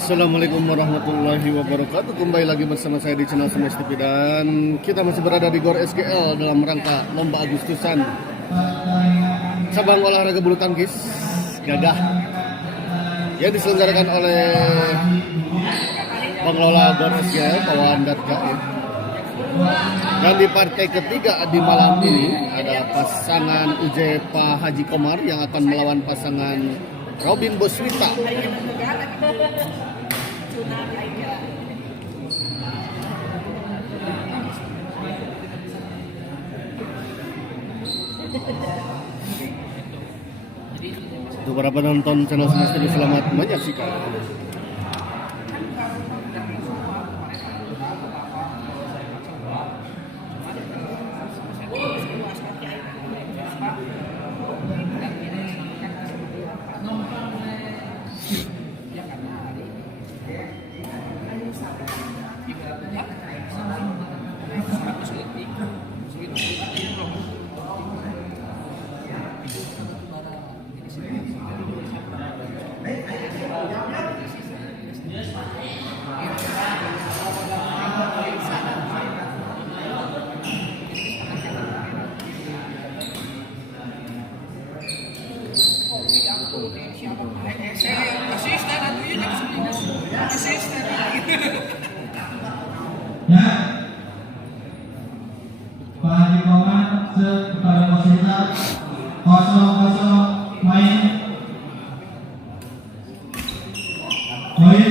Assalamualaikum warahmatullahi wabarakatuh. Kembali lagi bersama saya di channel Semes TV dan kita masih berada di GOR SGL dalam rangka lomba Agustusan cabang olahraga bulu tangkis gagah yang diselenggarakan oleh pengelola GOR SGL Kawan Datka ya. Dan di partai ketiga di malam ini ada pasangan Ujepa Haji Komar yang akan melawan pasangan Robin Boswita. Untuk para penonton channel Semes TV, selamat menyaksikan. Ya, Pak Haji Komar kepada Boswita 0-0 main. Poin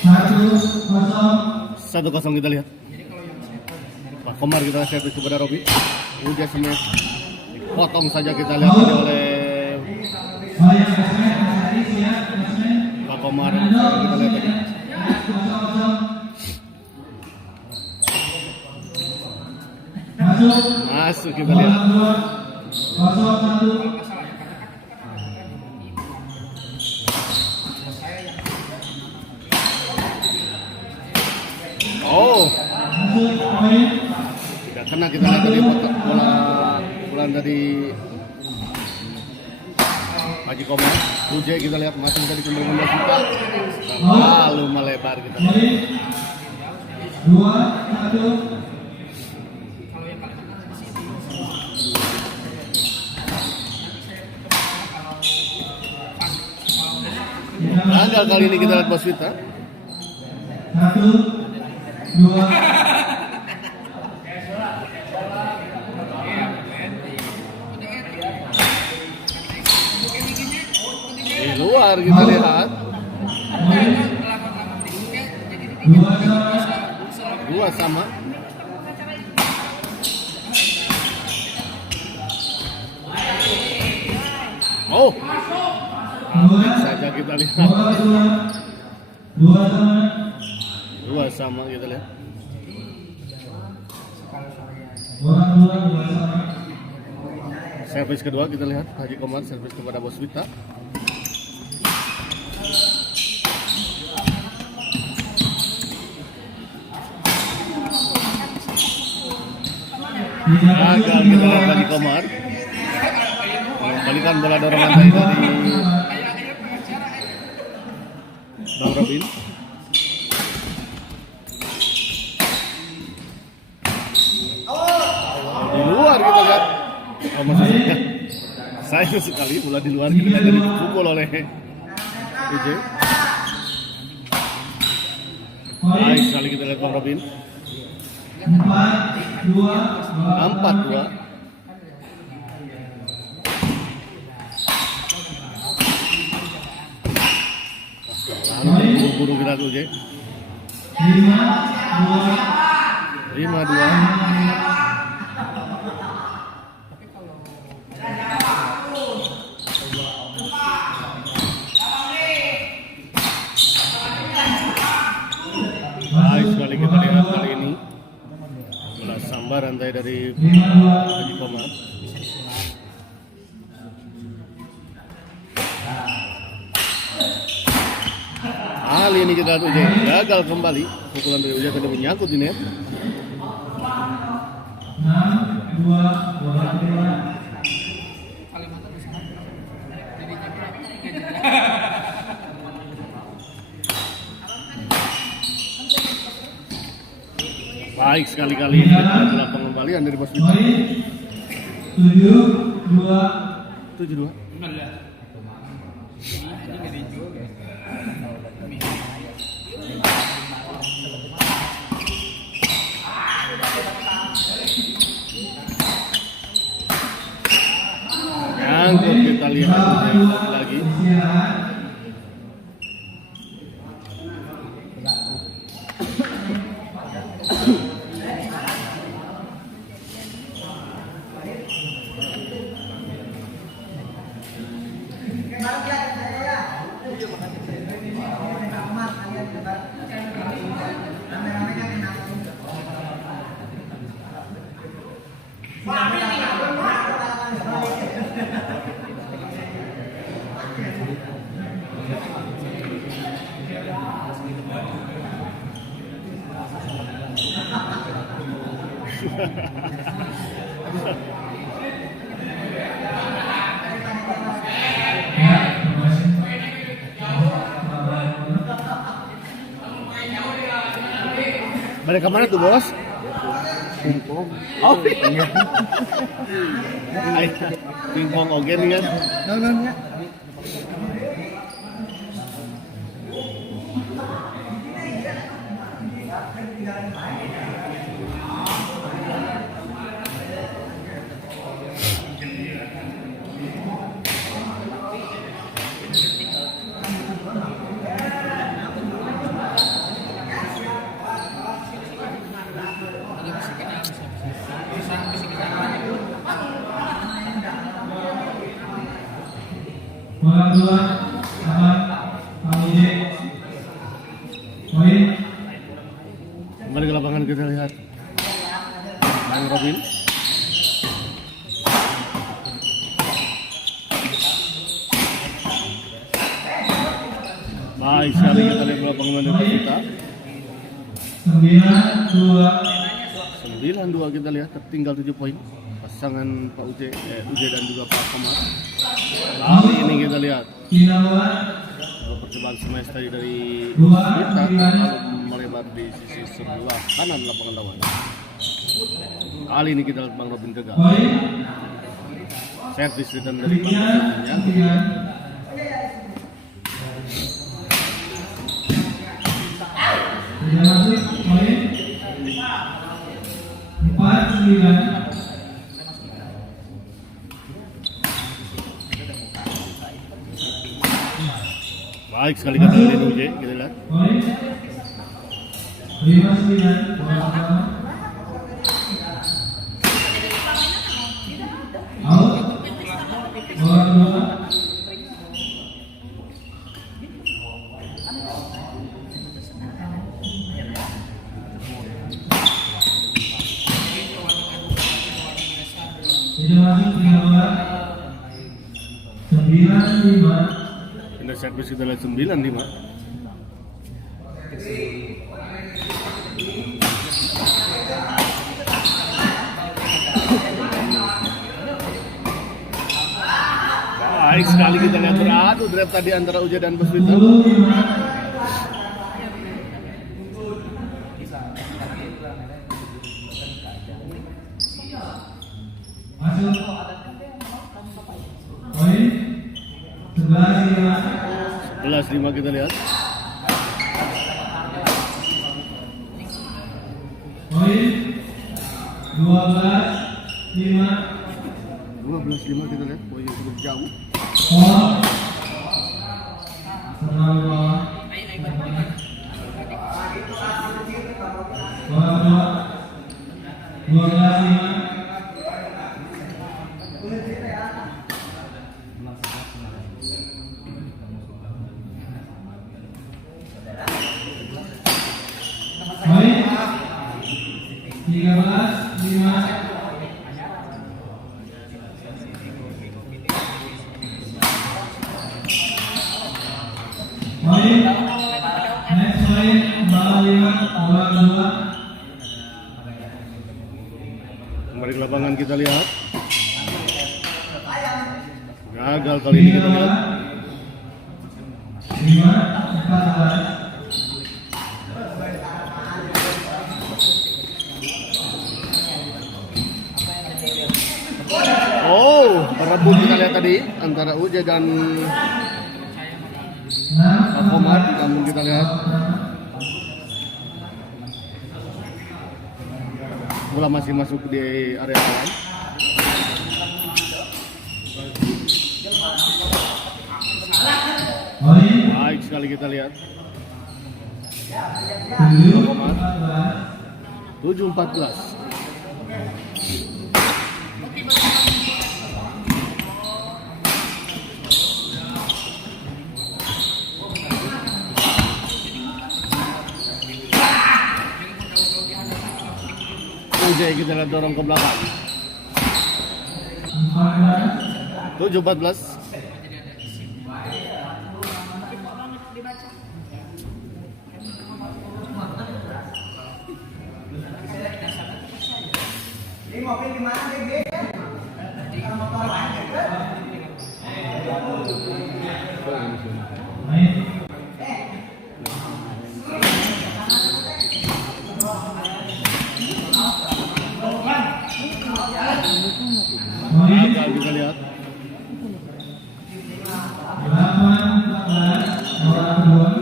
1-0 kita lihat. Pak Komar kita servis kepada Robi. Udah semua potong saja kita lihat oleh Pak Komar. Kita lihat tadi. Masuk kita lihat. Oh, tidak kena kita lihat tadi bola dari Haji Komar. Uje kita lihat masuk tadi ke bola kita. Lalu melebar kita lihat. 2-1. Gagal kali ini kita lihat Boswita. 1-2. Di luar kita lihat. 2-2. Oh, saja kita lihat. 2-2 kita lihat. Servis kedua kita lihat Haji Komar servis kepada Boswita. Gagal kita lihat Haji Komar mengembalikan bola dorongan dari Bang Robin. Di luar kita lihat. Oh, maksudnya sayang sekali bola di luar kita lihat dipukul oleh UJ. Baik sekali kita lihat Bang Robin. 4-2. Buru-buru kita tuh, J. 5-2. Baik sekali kita lihat kali ini bola sambar rantai dari Haji Komar. Kali ini kita lihat Uje gagal kembali. Pukulan dari Uje tadi menyangkut di net. 6-2. Baik sekali-kali kita melakukan pengembalian dari Bos Vita. Poin 7-2. 7-2. Yang kita lihat lagi. Istirahat. Balik kemana tuh bos? Oh iya. Pingpong oge nih kan? Nontonnya. Bola keluar, aman, Pak. Poin Kembali ke lapangan kita lihat Bang Robin. Baik sekali kita lihat bola pengembangan dari kita. 9-2. 9-2 kita lihat tertinggal 7 poin. Pasangan Pak Uje dan juga Pak Komar. Kali ini kita lihat percobaan smash tadi dari kita lalu melebar di sisi sebelah kanan lapangan lawan. Kali ini kita lihat Bang Robin gagal. Servis return dari Bang Robinnya. Tidak masuk, poin 4-9. Baik sekali kata dari Uje, kita lihat. Poin 5-9. Bola pertama. Out. Bola kedua. Tidak masuk, 3 bola. 9-5. Kita servis kita lihat 9-5. Baik sekali kita lihat beradu drive tadi antara Uje dan Bos Vita. 10-5. Masuk. Poin 11-5. 11-5 kita lihat. Poin 12-5. 12-5 kita lihat. Poin yang cukup jauh. Ball. Terlalu bawah. Bola kedua. 12-5. Poin 13-5. Poin next poin 45 bola kedua. Kembali ke lapangan kita lihat. Gagal kali ini kita lihat. 5-14. rebut kita lihat tadi antara Uje dan Komar, namun kita lihat bola masih masuk di area lawan. Baik sekali kita lihat. Komar 7-14. Uje kita lihat dorong ke belakang. 7-14. Agak kita lihat.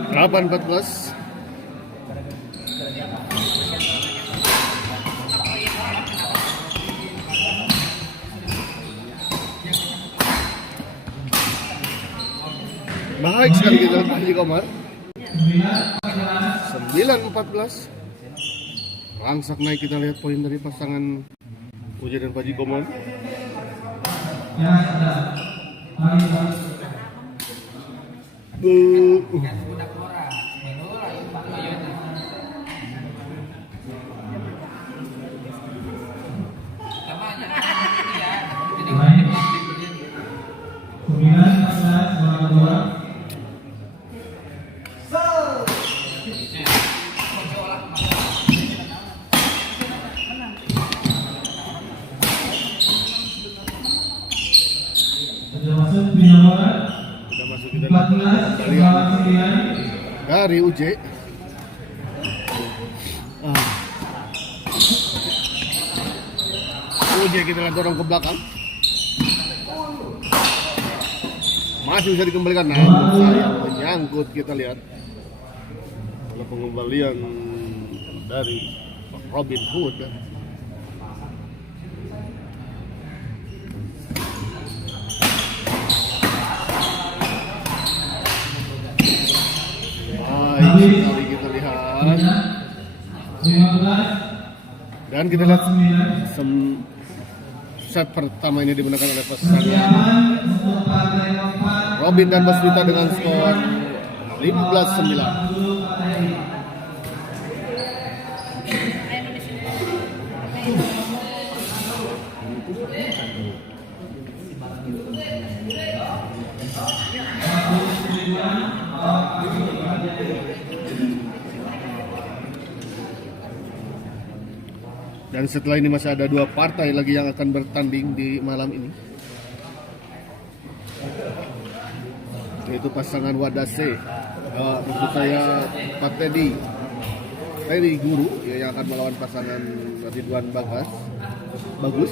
Delapan 14. Baik sekali kita lihat Haji Komar. 9-14. Rangsak naik kita lihat poin dari pasangan Uje dan Haji Komar. Sudah masuk kita lihat dari Uje. Uje kita lihat dorong ke belakang. Masih bisa dikembalikan. Nah, sayang menyangkut kita lihat. Kalau pengembalian dari Robin Hood. Sekali kita lihat dan kita lihat set pertama ini dimenangkan oleh pasangan Robin dan Baswita dengan skor 15-9. Dan setelah ini masih ada dua partai lagi yang akan bertanding di malam ini, yaitu pasangan Wadase, maksud saya Pak Teddy Guru yang akan melawan pasangan Ridwan Bagus.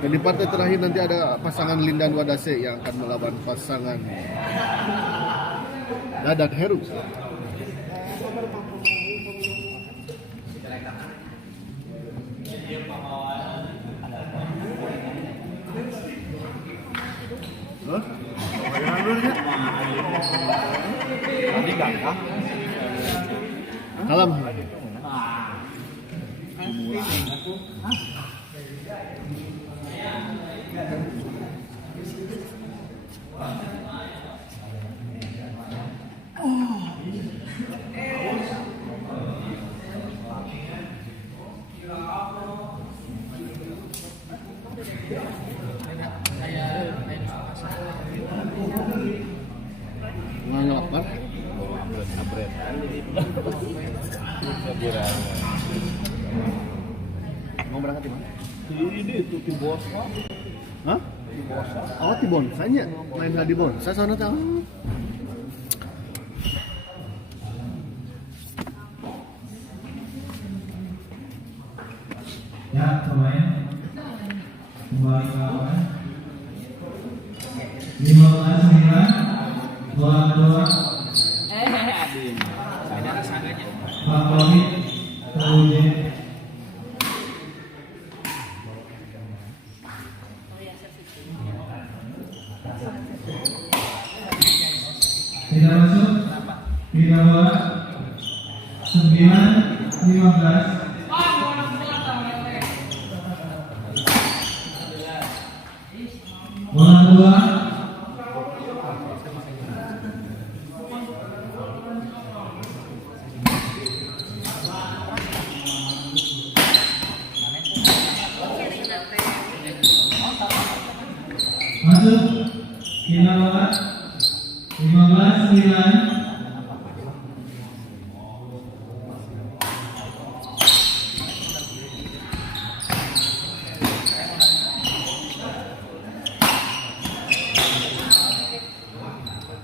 Dan di partai terakhir nanti ada pasangan Lindan Wadase yang akan melawan pasangan Dadat Heru. Salam. Nggak lapar. Mau berangkat di mana? Ini itu Tibosa. Hah? Tibosa. Oh, Tibonsanya main di Bonsa sana tahu. Ya, pemain kembali ke lawan. 3 bola 9-15. Bola kedua masuk. Kita bola 15-9.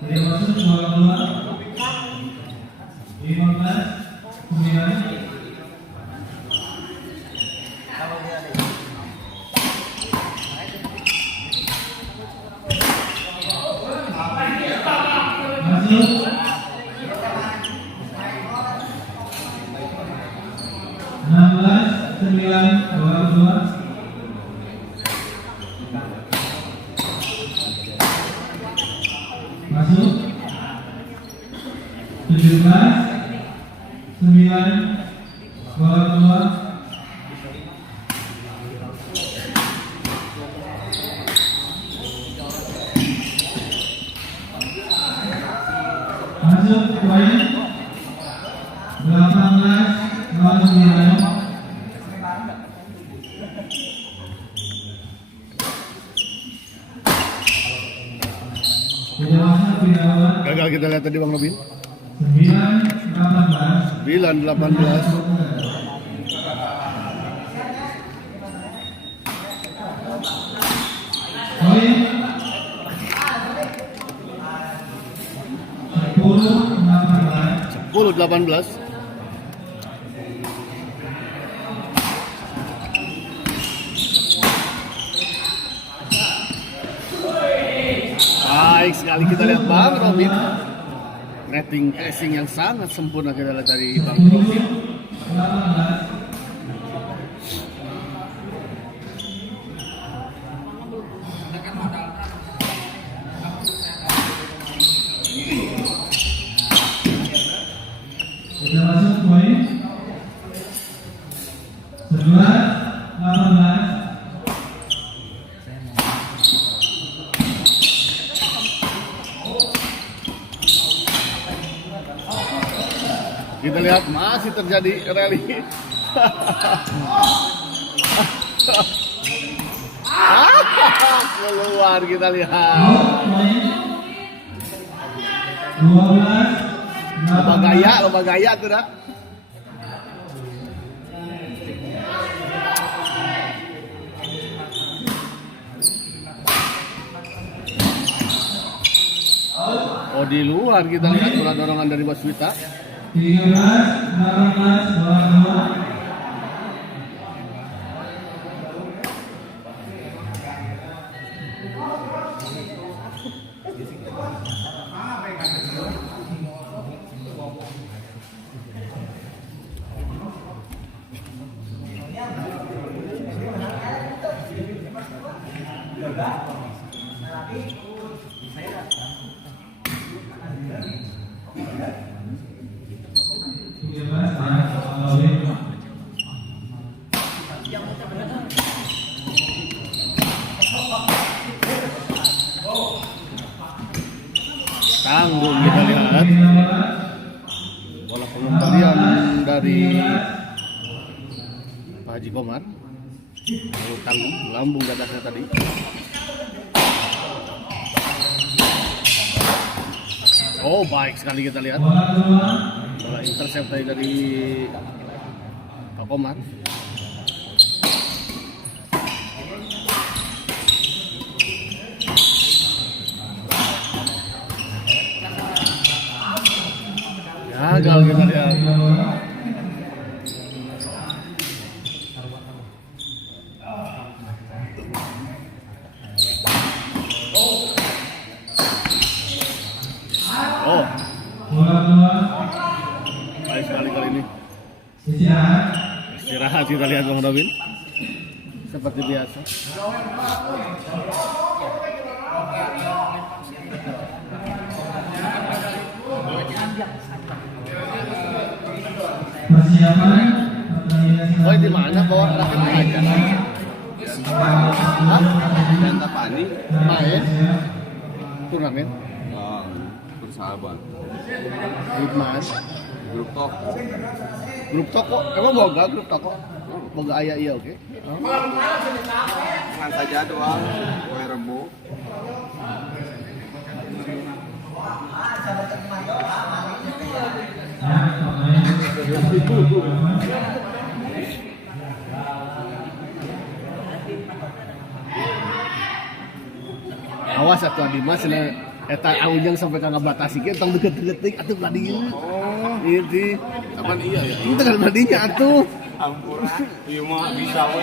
Dia masuk bola kedua 15-9. Masuk 16-9 bola kedua. Masuk 17-9 bola kedua. Masuk poin 18-9. Tidak masuk tidak bola. Gagal kita lihat tadi Bang Robin. 9-18. 9-18. Poin 10-18. 10-18. Baik sekali kita lihat Bang Robin. Rating passing yang sangat sempurna kita lihat dari Bang Robin. 18. Sudah masuk poin 11-18. Kita lihat masih terjadi rally. Keluar kita lihat. Poin 12-18. Lomba gaya tuh dah. Oh di luar kita lihat bola dorongan dari Bos Wita. 13-18 bola kedua. Tanggung kita lihat bola pengembalian dari Pak Haji Komar. Lalu tanggung lambung dadanya tadi. Oh baik sekali kita lihat bola intercept tadi dari Pak Komar. Gagal kita lihat. Oh, Bola kedua. baik sekali kali ini. Istirahat. Istirahat kita lihat Bang Robin. Seperti biasa. Persiapan pertandingan Oh, di mana bawa raket aja? Hah? Dan Tapani. Main? Turnamen? Ah, bersahabat. Grup mas? Grup Tok. Grup toko? Emang boga grup toko? Boga ayah iya oke? Kan saja doang. Kue Rebo. Awas atuh Dimas cenah eta aujang sampai ka ngabatasi ge tong deket-deket deui atuh badinya. Oh, Ieu teh. kapan iya ya? Itu kan badinya atuh. Ampura. Ieu mah bisa we.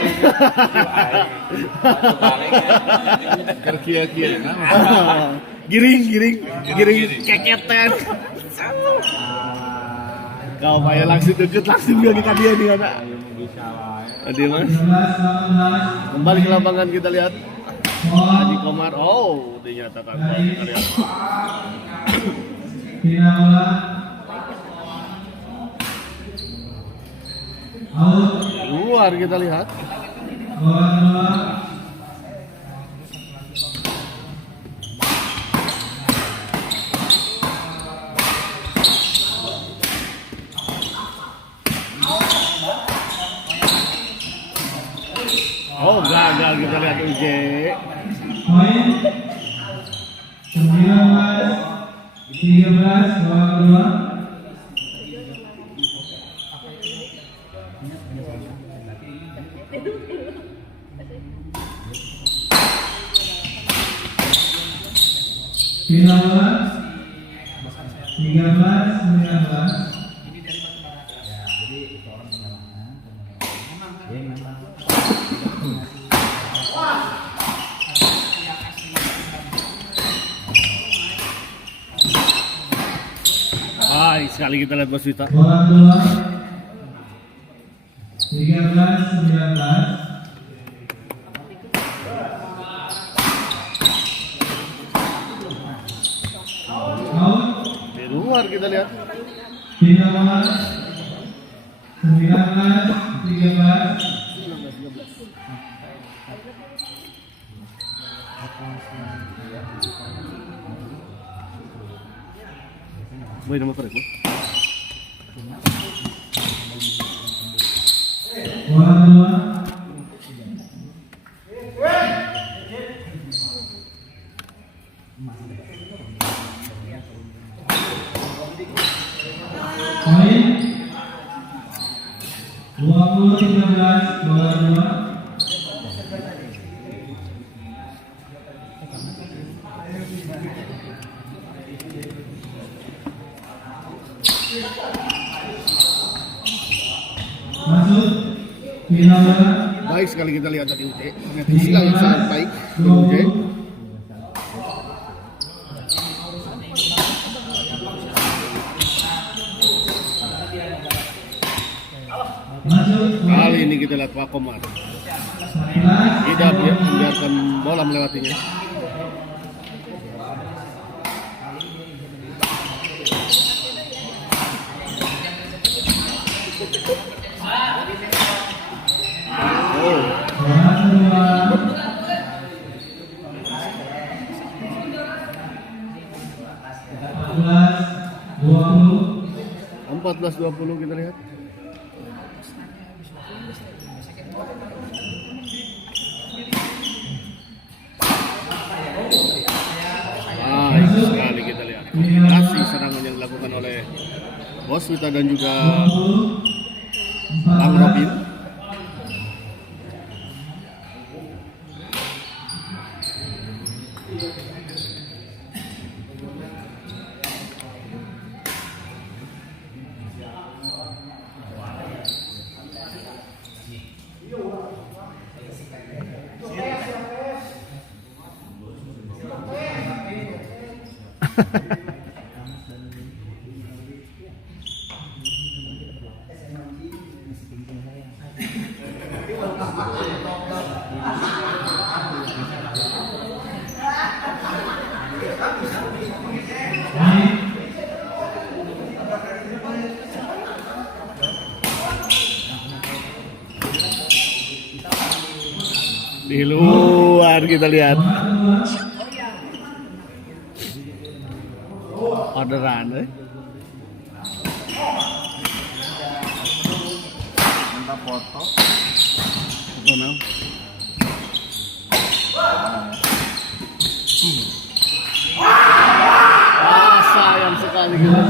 Keur kieu-kieu Giring keketan. Kau payah langsung deket langsung dia ka dia nih anak. bisa wae. Tadi Mas. 19, 18 Kembali ke lapangan kita lihat. Haji Komar. Oh, dinyatakan kita lihat. final bola out Luar kita lihat. bola kedua Oh, gagal kita lihat UJ. poin 19-13 bola kedua final bola 13-19 Sekali kita lihat Mas Wita. bola kedua 13-19 out Di luar kita lihat. final bola 19-13 Boy nama perek. bola kedua poin 20-13 bola kedua masuk final bola Baik sekali kita lihat tadi UJ. Ternyata silang yang sangat baik dari UJ. 20 masuk Kali ini kita lihat Pak Komar. 11 Tidak membiarkan bola melewatinya. Oh, bola kedua 14-20 kita lihat. Baik sekali kita lihat. Kombinasi serangan yang dilakukan oleh Bos Wita dan juga 20 Bang Robin. Di luar kita lihat. Orderan, Mantap foto. Foto now. Sayang sekali kita.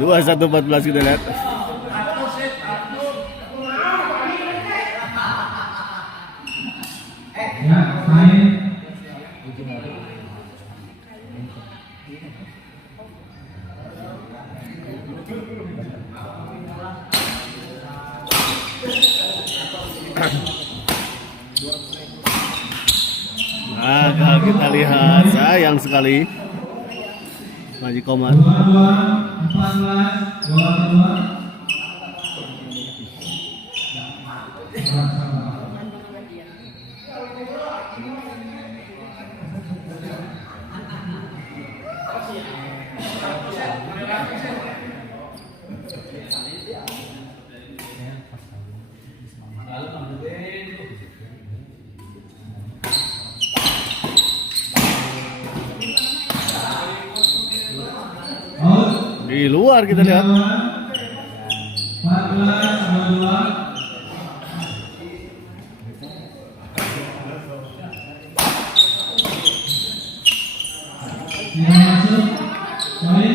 Dua satu 21-14 kita lihat. ya main Nah, kalau kita lihat sayang sekali Haji Komar. 22 14 22 out. Di luar kita lihat. 14 22 tidak masuk poin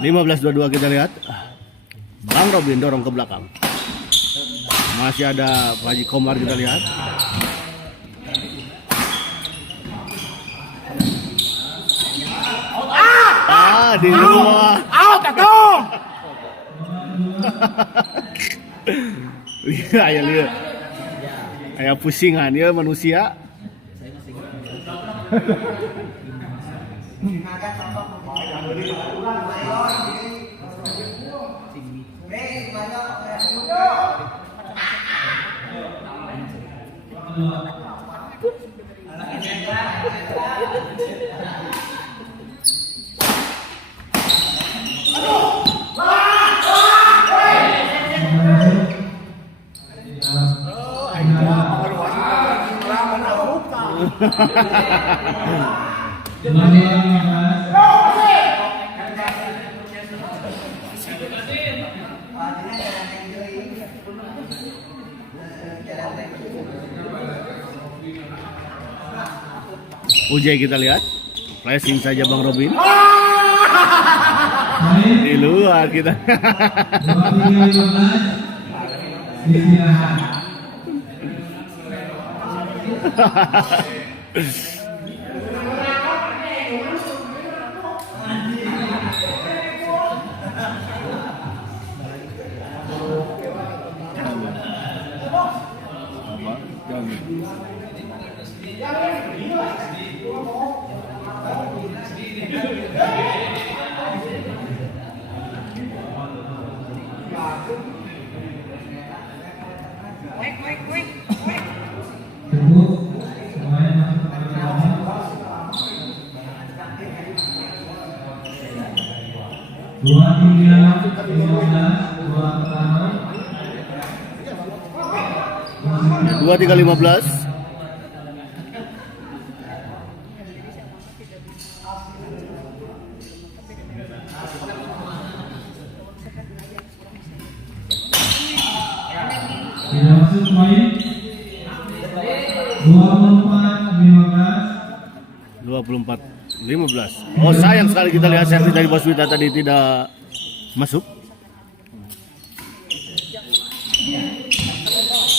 15 22 15-22 kita lihat. Bang Robin dorong ke belakang. Masih ada Haji Komar kita lihat. Di luar. Out atuh. Lihat. Kayak pusingan ya manusia. Ujai kita lihat. Pressing saja Bang Robin. Di luar kita. 23 15 istirahat. Cukup semuanya masuk ke dalam. 23-15. Tidak masuk poin 24-15. Oh sayang sekali kita lihat servis dari Bos Wita tadi tidak masuk.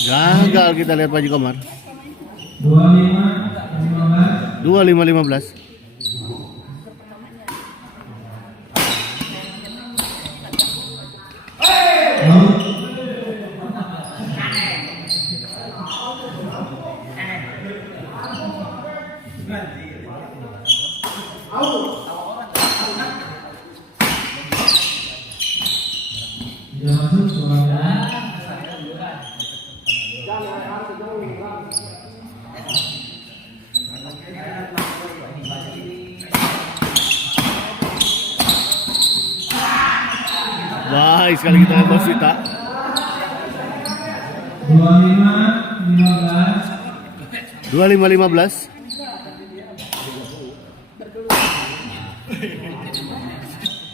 Gagal kita lihat Haji Komar. 25 15 25-15. out. Tidak masuk suaranya. Baik sekali kita lihat Boswita. 25-15. 25-15.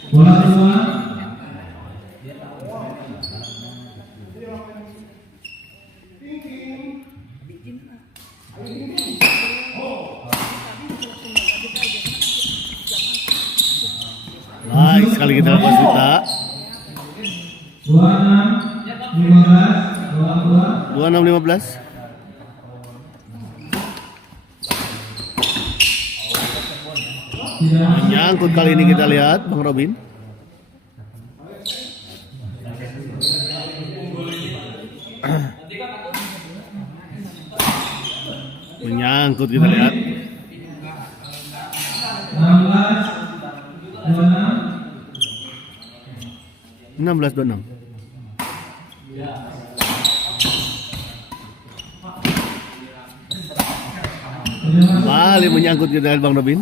Bola keluar. Baik sekali kita lihat Boswita. 26-15. Bola keluar. 26-15. Tidak masuk. Menyangkut kali ini kita lihat Bang Robin. Menyangkut kita lihat. 16-26. 16-26. Kembali menyangkut kita lihat Bang Robin.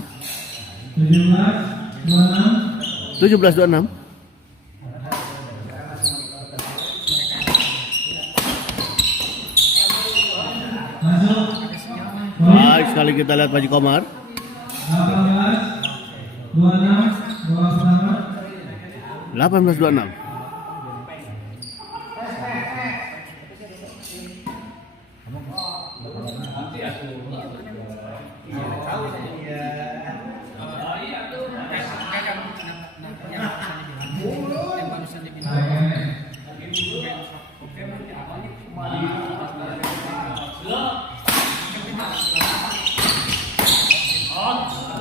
17-26. 17-26. Masuk. Baik sekali kita lihat Pak Haji Komar. 18-26. Bola pertama. 18-26.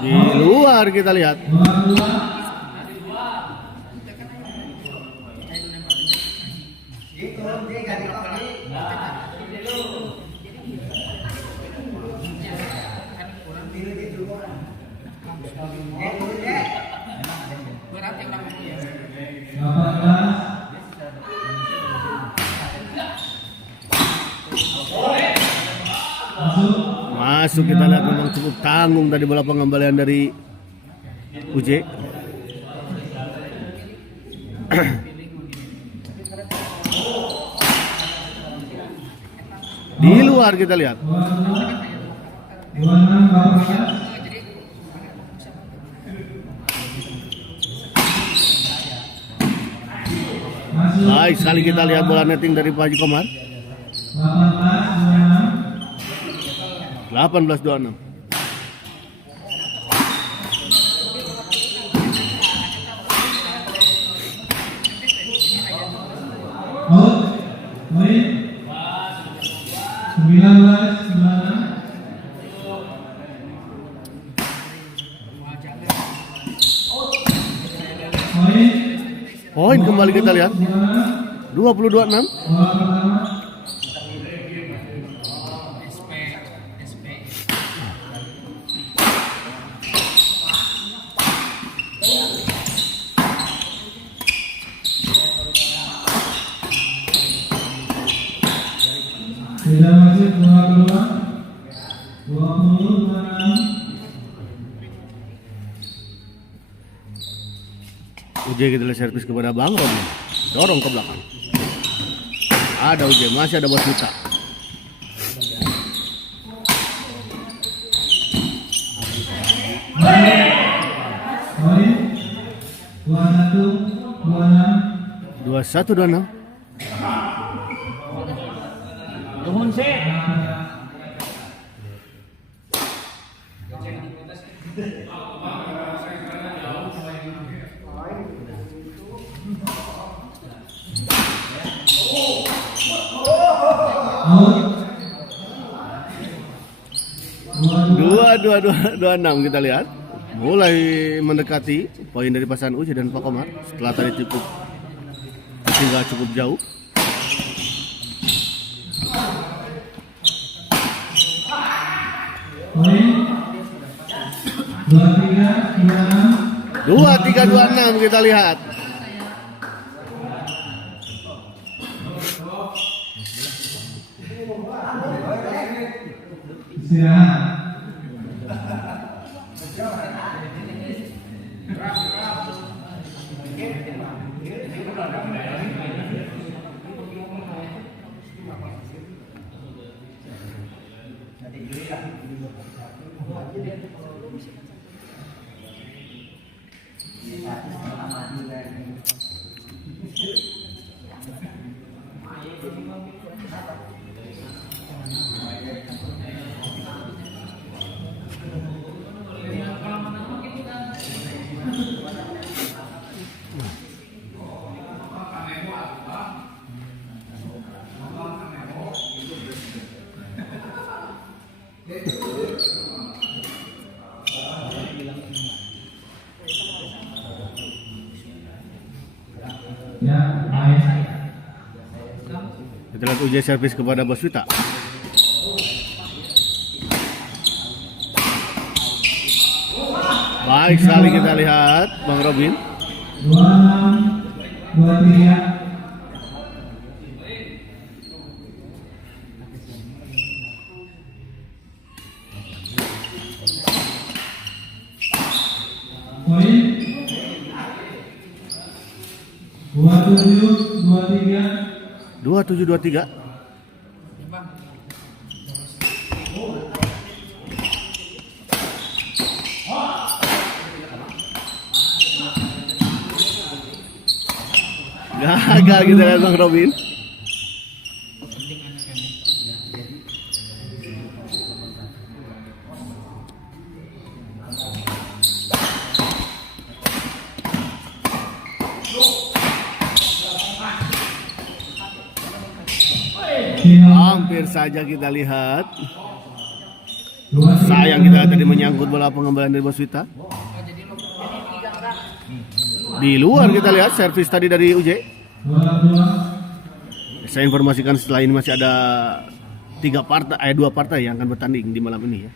Di luar kita lihat. Bola keluar. Masuk kita lihat memang cukup tanggung tadi bola pengembalian dari UJ. Di luar kita lihat. Bola keluar. 26-18. Masuk. Baik sekali kita lihat bola netting dari Pak Haji Komar. 18-26. 18-26. Out. Poin. 19-26. Poin. Poin kembali kita lihat. 20-26. Bola pertama. Tidak masuk. Bola keluar. 20-26. UJ kita lihat servis kepada Bang Robin. Dorong ke belakang. Ada UJ, masih ada Boswita. Poin. 21-26. 21-26. Nuhun sih. Out. 22-26 kita lihat. Mulai mendekati poin dari pasangan UJ dan Pak Komar. Setelah tadi tinggal cukup jauh. Poin. 2326 kita lihat. Istirahat. Ya, baik. Kita lihat uji servis kepada Bos Wita. Baik sekali kita lihat Bang Robin. 26, 23. Poin 27, 23. 2723. Gagal kita lihat Bang Robin. Hampir saja kita lihat. Sayang kita tadi menyangkut bola pengembalian dari Bos Wita. Di luar kita lihat servis tadi dari UJ. Saya informasikan setelah ini masih ada 2 partai yang akan bertanding di malam ini ya.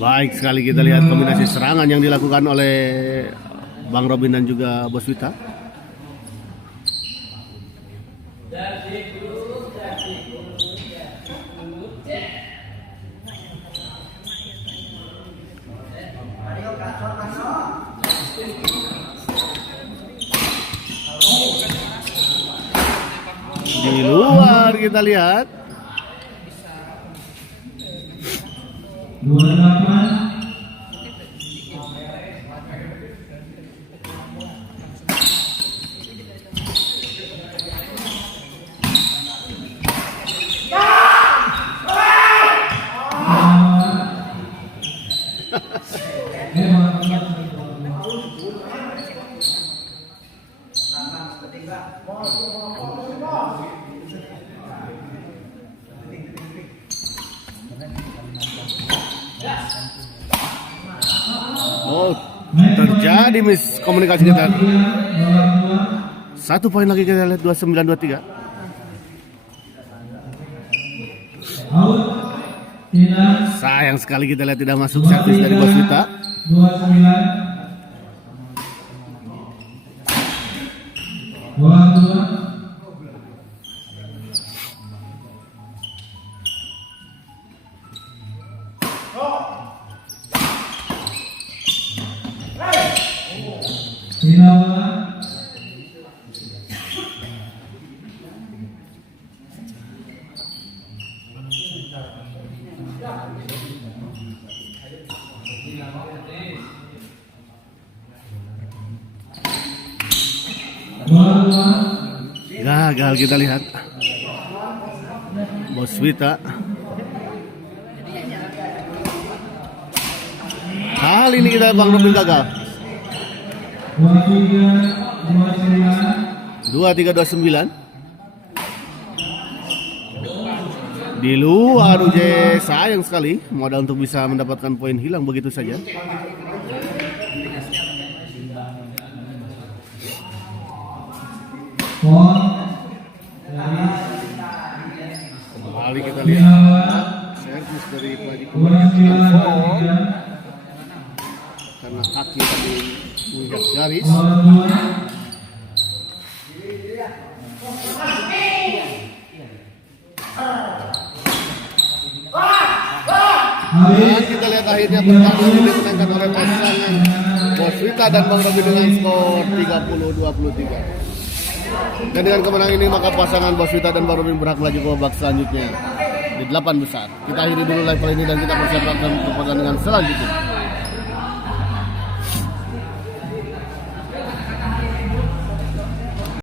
Baik sekali kita lihat kombinasi serangan yang dilakukan oleh Bang Robin dan juga Bos Wita. Di luar kita lihat. 28. Oh, terjadi miskomunikasi kita. 1 poin lagi kita lihat 2923. Out. Tidak. Sayang sekali kita lihat tidak masuk servis dari Bos Wita. 29. 22. Tidak bola. Gagal kita lihat Bos Wita. Kali ini kita Bang Robin gagal. 2329. Di luar UJ, sayang sekali modal untuk bisa mendapatkan poin hilang begitu saja. Poin dari Kembali kita lihat servis dari Paji Kembali karena kaki tadi menginjak garis. Dan kita lihat akhirnya pertandingan ini dimenangkan oleh pasangan Bos Wita dan Bang Robi dengan skor 30-23. Dan dengan kemenangan ini maka pasangan Bos Wita dan Bang Robi berhak melaju ke babak selanjutnya di 8 besar. Kita akhiri dulu live kali ini dan kita persiapkan untuk pertandingan selanjutnya.